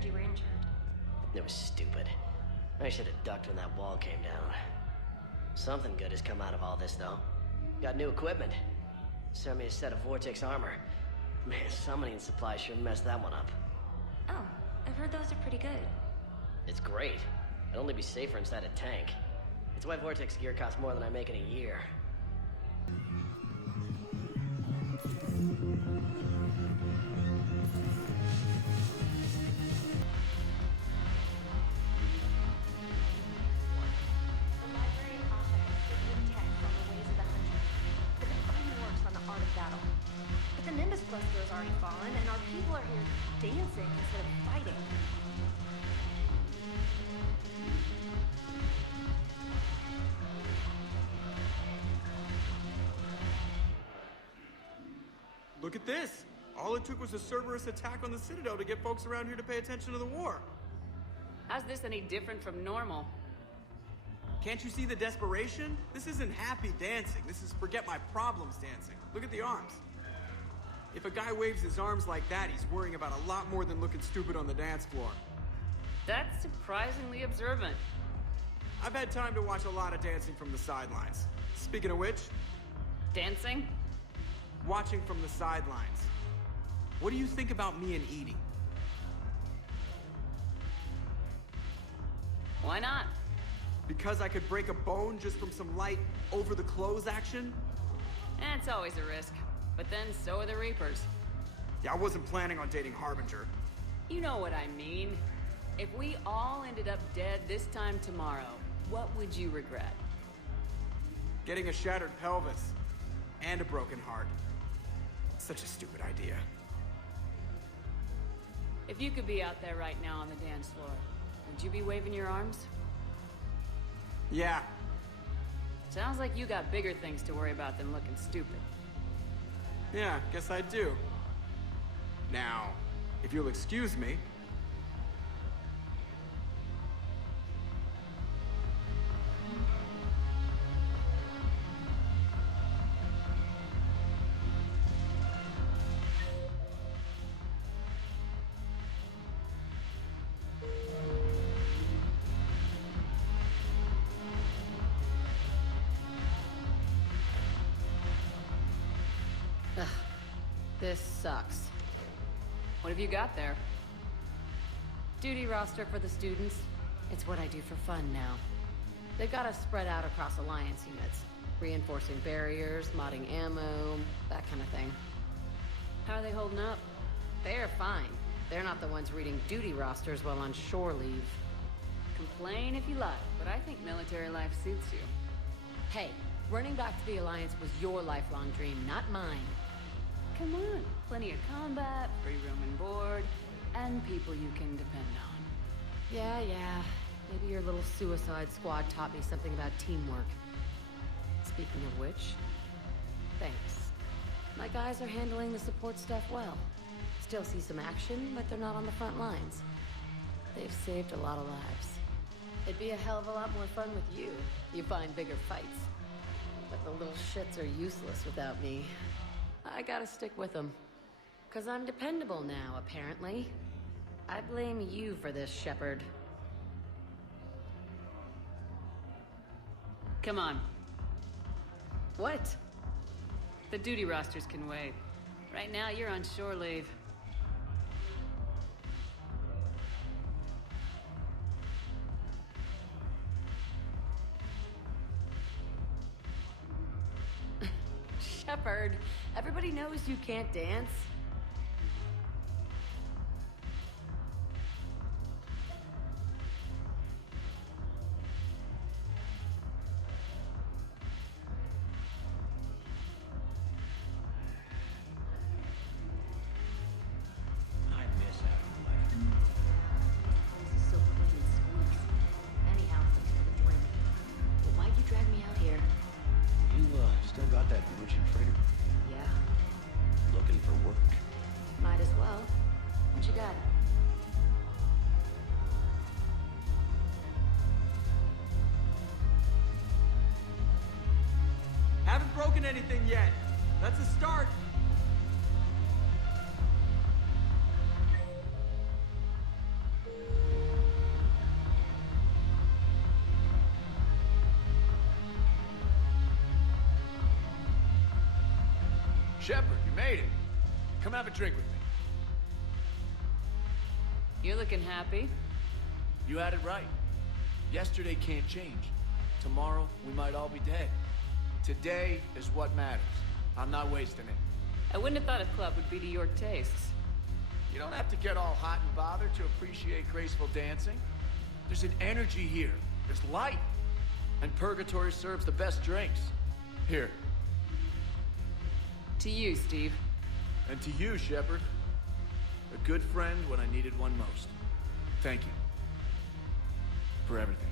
heard you were injured. It was stupid. I should have ducked when that wall came down. Something good has come out of all this, though. Got new equipment. Sent me a set of Vortex armor. Man, summoning supply sure messed that one up. Oh, I've heard those are pretty good. It's great. I'd only be safer inside a tank. It's why Vortex gear costs more than I make in a year. Cluster has already fallen, and our people are here dancing instead of fighting. Look at this! All it took was a Cerberus attack on the Citadel to get folks around here to pay attention to the war. How's this any different from normal? Can't you see the desperation? This isn't happy dancing. This is forget my problems dancing. Look at the arms. If a guy waves his arms like that, he's worrying about a lot more than looking stupid on the dance floor. That's surprisingly observant. I've had time to watch a lot of dancing from the sidelines. Speaking of which... Dancing? Watching from the sidelines. What do you think about me and Edie? Why not? Because I could break a bone just from some light over-the-clothes action? It's always a risk. But then so are the Reapers. Yeah, I wasn't planning on dating Harbinger. You know what I mean. If we all ended up dead this time tomorrow, what would you regret? Getting a shattered pelvis. And a broken heart. Such a stupid idea. If you could be out there right now on the dance floor, would you be waving your arms? Yeah. Sounds like you got bigger things to worry about than looking stupid. Yeah, guess I do. Now, if you'll excuse me... This sucks. What have you got there? Duty roster for the students. It's what I do for fun now. They've got us spread out across Alliance units. Reinforcing barriers, modding ammo, that kind of thing. How are they holding up? They're fine. They're not the ones reading duty rosters while on shore leave. Complain if you like, but I think military life suits you. Hey, running back to the Alliance was your lifelong dream, not mine. Come on, plenty of combat, free room and board, and people you can depend on. Yeah. Maybe your little suicide squad taught me something about teamwork. Speaking of which, thanks. My guys are handling the support stuff well. Still see some action, but they're not on the front lines. They've saved a lot of lives. It'd be a hell of a lot more fun with you. You find bigger fights. But the little shits are useless without me. I gotta stick with them. 'Cause I'm dependable now, apparently. I blame you for this, Shepard. Come on. What? The duty rosters can wait. Right now, you're on shore leave. Shepard, everybody knows you can't dance. I miss having left. This is so clean and squeaks. Anyhow, thanks for the drink. But why'd you drag me out here? You, still got that merchant freighter? Yeah, Looking for work? might as well. What you got? Haven't broken anything yet. That's a start. Shepard, you made it. Come have a drink with me. You're looking happy. You had it right. Yesterday can't change. Tomorrow, we might all be dead. Today is what matters. I'm not wasting it. I wouldn't have thought a club would be to your tastes. You don't have to get all hot and bothered to appreciate graceful dancing. There's an energy here. There's light. And Purgatory serves the best drinks. Here. To you, Steve. And to you, Shepard. A good friend when I needed one most. Thank you. For everything.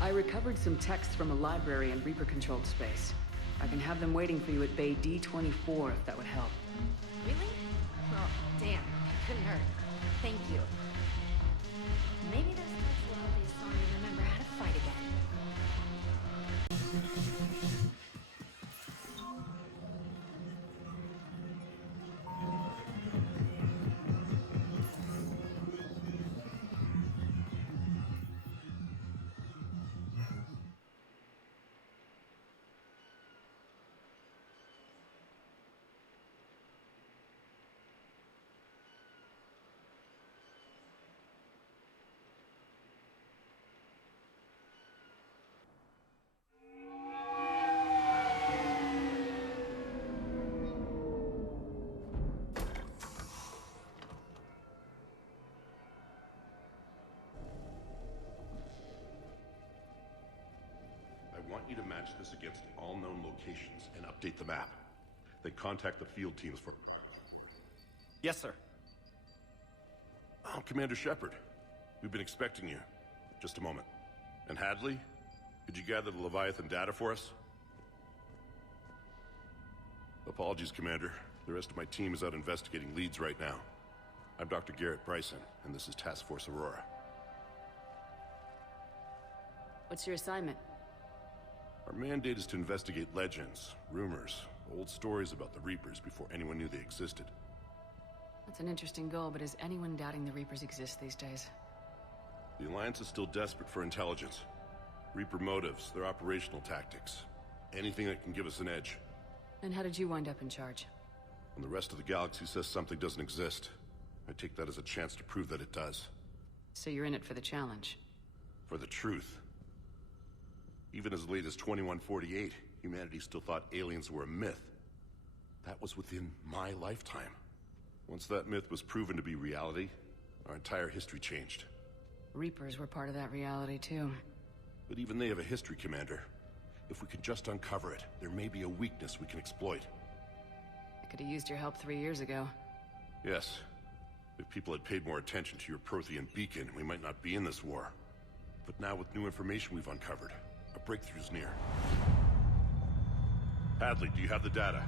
I recovered some texts from a library in Reaper-controlled space. I can have them waiting for you at Bay D-24 if that would help. Really? Oh, damn. Couldn't hurt. Thank you. Maybe those texts will help Asami remember how to fight again. I want you to match this against all known locations and update the map. Then contact the field teams for progress report. Yes, sir. Oh, Commander Shepard. We've been expecting you. Just a moment. And Hadley? Could you gather the Leviathan data for us? Apologies, Commander. The rest of my team is out investigating leads right now. I'm Dr. Garrett Bryson, and this is Task Force Aurora. What's your assignment? Our mandate is to investigate legends, rumors, old stories about the Reapers before anyone knew they existed. That's an interesting goal, but is anyone doubting the Reapers exist these days? The Alliance is still desperate for intelligence. Reaper motives, their operational tactics. Anything that can give us an edge. And how did you wind up in charge? When the rest of the galaxy says something doesn't exist, I take that as a chance to prove that it does. So you're in it for the challenge? For the truth. Even as late as 2148, humanity still thought aliens were a myth. That was within my lifetime. Once that myth was proven to be reality, our entire history changed. Reapers were part of that reality, too. But even they have a history, Commander. If we can just uncover it, there may be a weakness we can exploit. I could have used your help 3 years ago. Yes. If people had paid more attention to your Prothean beacon, we might not be in this war. But now with new information we've uncovered, a breakthrough's near. Hadley, do you have the data?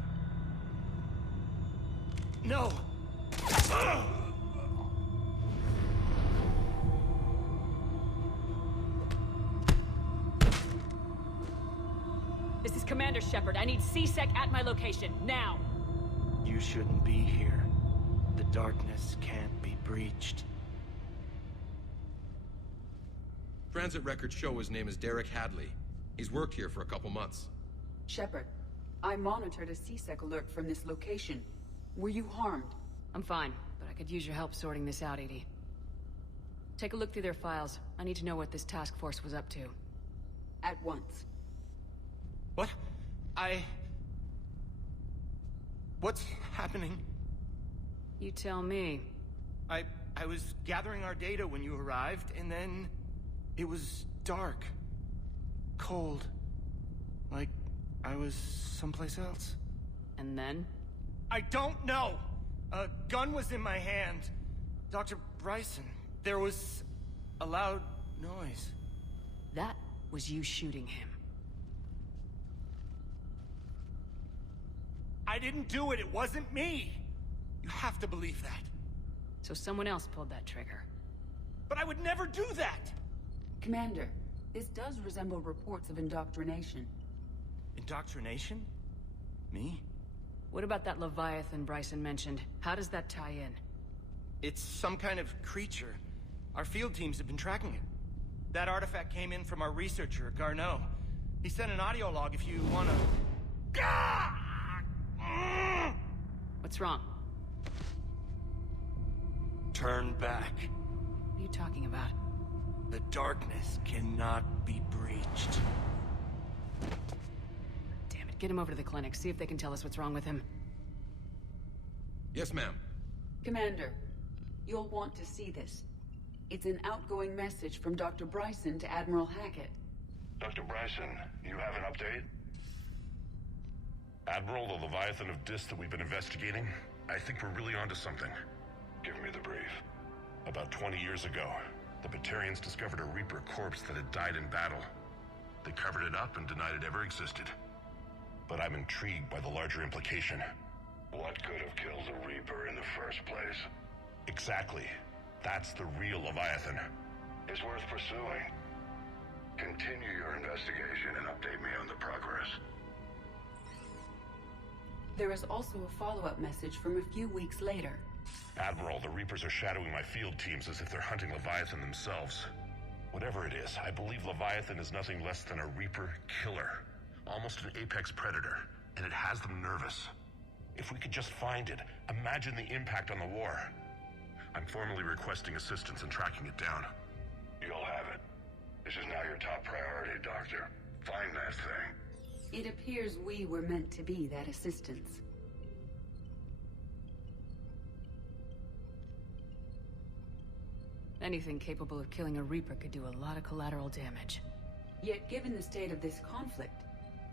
No! This is Commander Shepard. I need C-Sec at my location, now! You shouldn't be here. The darkness can't be breached. Transit records show his name is Derek Hadley. He's worked here for a couple months. Shepard, I monitored a C-Sec alert from this location. Were you harmed? I'm fine, but I could use your help sorting this out, EDI. Take a look through their files. I need to know what this task force was up to. At once. What? What's happening? You tell me. I was gathering our data when you arrived, and then... it was dark. Cold. Like I was someplace else. And then? I don't know! A gun was in my hand. Dr. Bryson, there was a loud noise. That was you shooting him. I didn't do it, it wasn't me! You have to believe that. So someone else pulled that trigger. But I would never do that! Commander, this does resemble reports of indoctrination. Indoctrination? Me? What about that Leviathan Bryson mentioned? How does that tie in? It's some kind of creature. Our field teams have been tracking it. That artifact came in from our researcher, Garneau. He sent an audio log if you wanna... What's wrong? Turn back. What are you talking about? The darkness cannot be breached. Damn it, get him over to the clinic, see if they can tell us what's wrong with him. Yes, ma'am. Commander, you'll want to see this. It's an outgoing message from Dr. Bryson to Admiral Hackett. Dr. Bryson, you have an update? Admiral, the Leviathan of Dis that we've been investigating, I think we're really onto something. Give me the brief. About 20 years ago, the Batarians discovered a Reaper corpse that had died in battle. They covered it up and denied it ever existed. But I'm intrigued by the larger implication. What could have killed the Reaper in the first place? Exactly. That's the real Leviathan. It's worth pursuing. Continue your investigation and update me on the progress. There is also a follow-up message from a few weeks later. Admiral, the Reapers are shadowing my field teams as if they're hunting Leviathan themselves. Whatever it is, I believe Leviathan is nothing less than a Reaper killer. Almost an apex predator, and it has them nervous. If we could just find it, imagine the impact on the war. I'm formally requesting assistance in tracking it down. You'll have it. This is now your top priority, Doctor. Find that thing. It appears we were meant to be that assistance. Anything capable of killing a Reaper could do a lot of collateral damage. Yet given the state of this conflict,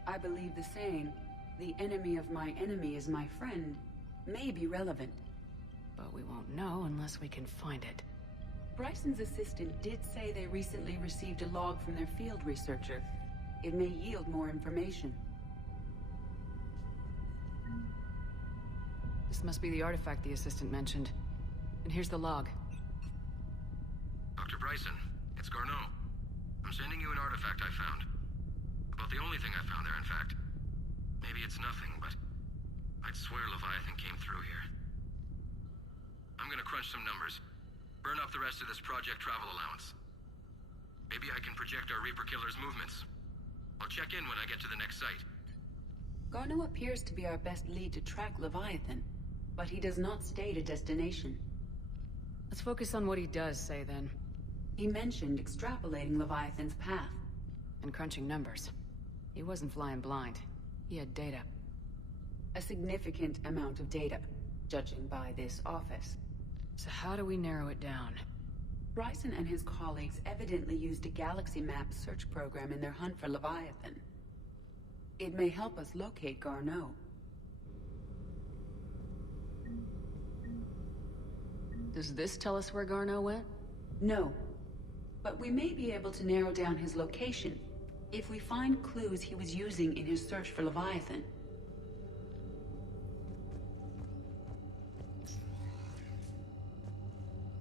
I believe the saying, "The enemy of my enemy is my friend," may be relevant. But we won't know unless we can find it. Bryson's assistant did say they recently received a log from their field researcher. It may yield more information. This must be the artifact the assistant mentioned. And here's the log. Dr. Bryson, it's Garneau. I'm sending you an artifact I found. About the only thing I found there, in fact. Maybe it's nothing, but I'd swear Leviathan came through here. I'm gonna crunch some numbers. Burn up the rest of this Project Travel allowance. Maybe I can project our Reaper killer's movements. I'll check in when I get to the next site. Garneau appears to be our best lead to track Leviathan, but he does not state a destination. Let's focus on what he does say, then. He mentioned extrapolating Leviathan's path. And crunching numbers. He wasn't flying blind. He had data. A significant amount of data, judging by this office. So how do we narrow it down? Bryson and his colleagues evidently used a galaxy map search program in their hunt for Leviathan. It may help us locate Garneau. Does this tell us where Garneau went? No. But we may be able to narrow down his location if we find clues he was using in his search for Leviathan.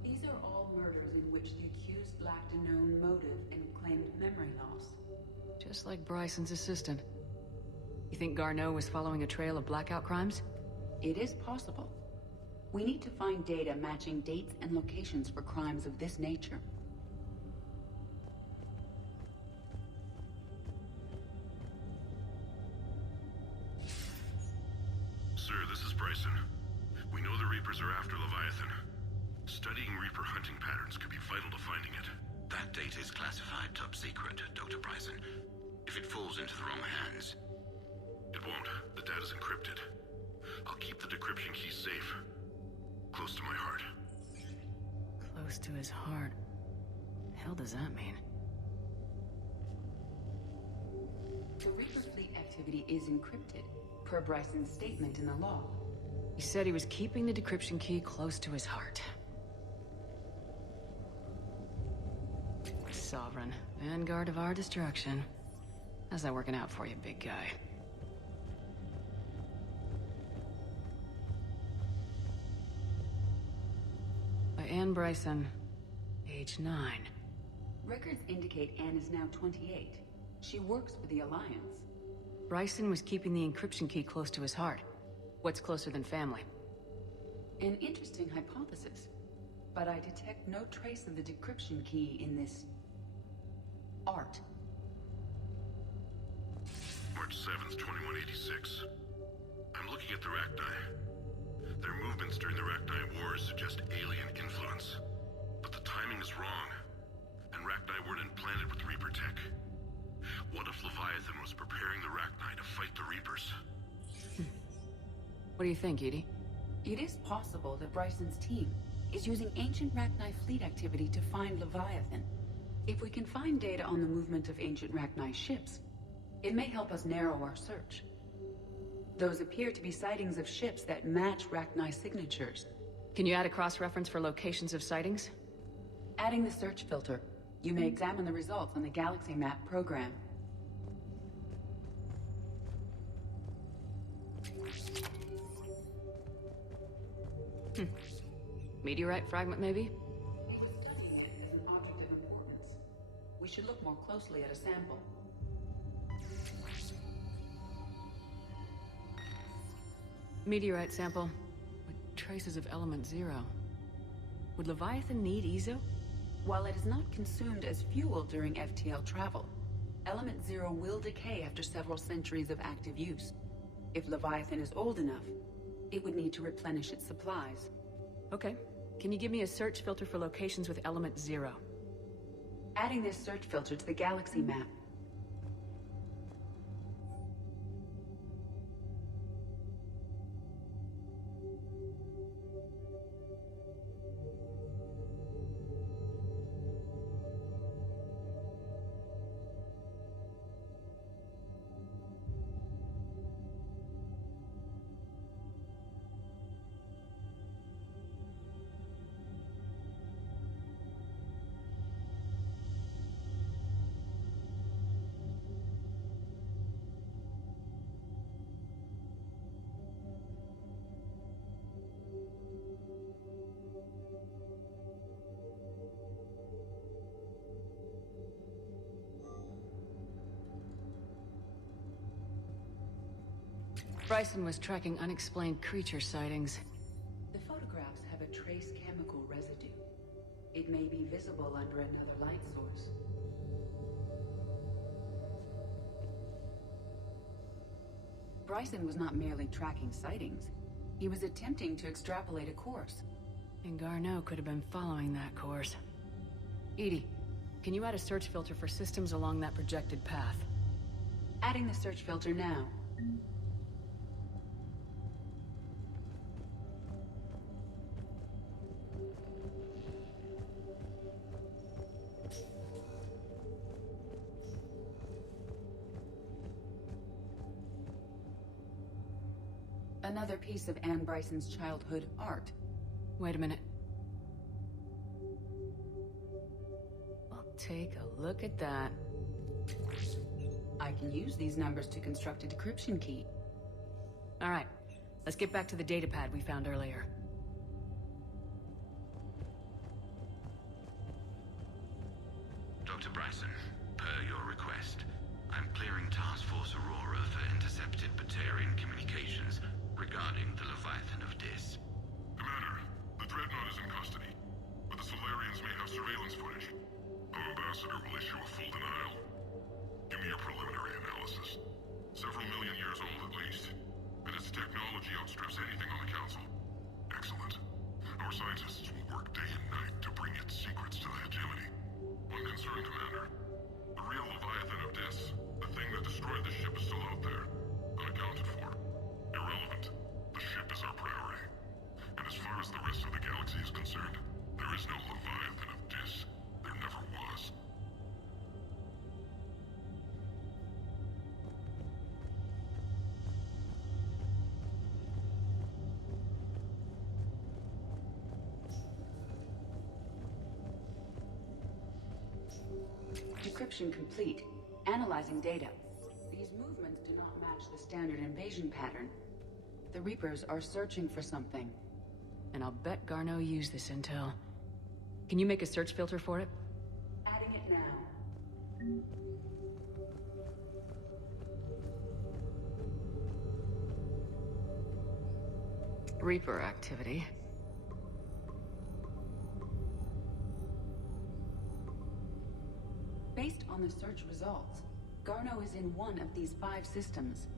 These are all murders in which the accused lacked a known motive and claimed memory loss. Just like Bryson's assistant. You think Garneau was following a trail of blackout crimes? It is possible. We need to find data matching dates and locations for crimes of this nature. Sir, this is Bryson. We know the Reapers are after Leviathan. Studying Reaper hunting patterns could be vital to finding it. That data is classified top secret, Dr. Bryson. If it falls into the wrong hands... It won't. The data's encrypted. I'll keep the decryption key safe. Close to my heart. Close to his heart. The hell does that mean? The Reaper fleet activity is encrypted, per Bryson's statement in the log. He said he was keeping the decryption key close to his heart. Sovereign, vanguard of our destruction. How's that working out for you, big guy? By Anne Bryson, age 9. Records indicate Anne is now 28. She works for the Alliance. Bryson was keeping the encryption key close to his heart. What's closer than family? An interesting hypothesis. But I detect no trace of the decryption key in this... art. March 7th, 2186. I'm looking at the Rachni. Their movements during the Rachni Wars suggest alien influence. But the timing is wrong. And Rachni weren't implanted with Reaper tech. What if Leviathan was preparing the Rachni to fight the Reapers? What do you think, Edie? It is possible that Bryson's team is using ancient Rachni fleet activity to find Leviathan. If we can find data on the movement of ancient Rachni ships, it may help us narrow our search. Those appear to be sightings of ships that match Rachni signatures. Can you add a cross-reference for locations of sightings? Adding the search filter, you may examine the results on the Galaxy Map program. Meteorite fragment, maybe? He was studying it as an object of importance. We should look more closely at a sample. Meteorite sample with traces of element 0. Would Leviathan need Ezo? While it is not consumed as fuel during FTL travel, element 0 will decay after several centuries of active use. If Leviathan is old enough, it would need to replenish its supplies. Okay. Can you give me a search filter for locations with element 0? Adding this search filter to the Galaxy Map. Bryson was tracking unexplained creature sightings. The photographs have a trace chemical residue. It may be visible under another light source. Bryson was not merely tracking sightings. He was attempting to extrapolate a course. And Garneau could have been following that course. Edie, can you add a search filter for systems along that projected path? Adding the search filter now. Another piece of Anne Bryson's childhood art. Wait a minute. Well, take a look at that. I can use these numbers to construct a decryption key. All right, let's get back to the datapad we found earlier. Dr. Bryson, per your request, I'm clearing Task Force Aurora for intercepted Batarian communications regarding the Leviathan of Dis. Commander, the Dreadnought is in custody, but the Solarians may have surveillance footage. Our ambassador will issue a full denial. Give me your preliminary analysis. Several million years old at least, and its technology outstrips anything on the Council. Excellent. Our scientists will work day and night to bring its secrets to the hegemony. One concern, Commander. The real Leviathan of Dis, the thing that destroyed the ship, is still out there, unaccounted for. Irrelevant. The ship is our priority. And as far as the rest of the galaxy is concerned, there is no Leviathan of Dis. There never was. Decryption complete. Analyzing data. These movements do not match the standard invasion pattern. The Reapers are searching for something. And I'll bet Garneau used this intel. Can you make a search filter for it? Adding it now. Reaper activity. Based on the search results, Garneau is in one of these 5 systems.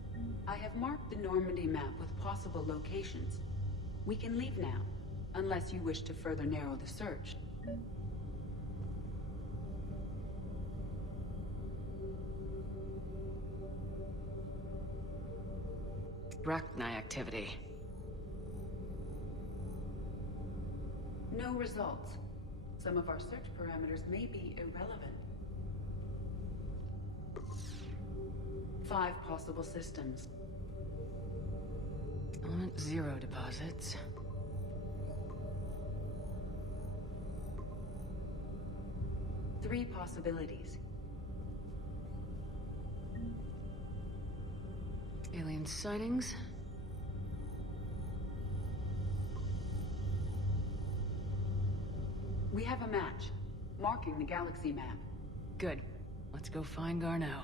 I have marked the Normandy map with possible locations. We can leave now, unless you wish to further narrow the search. Rachni activity. No results. Some of our search parameters may be irrelevant. 5 possible systems. Element 0 deposits. Three possibilities. Alien sightings. We have a match, marking the galaxy map. Good. Let's go find Garneau.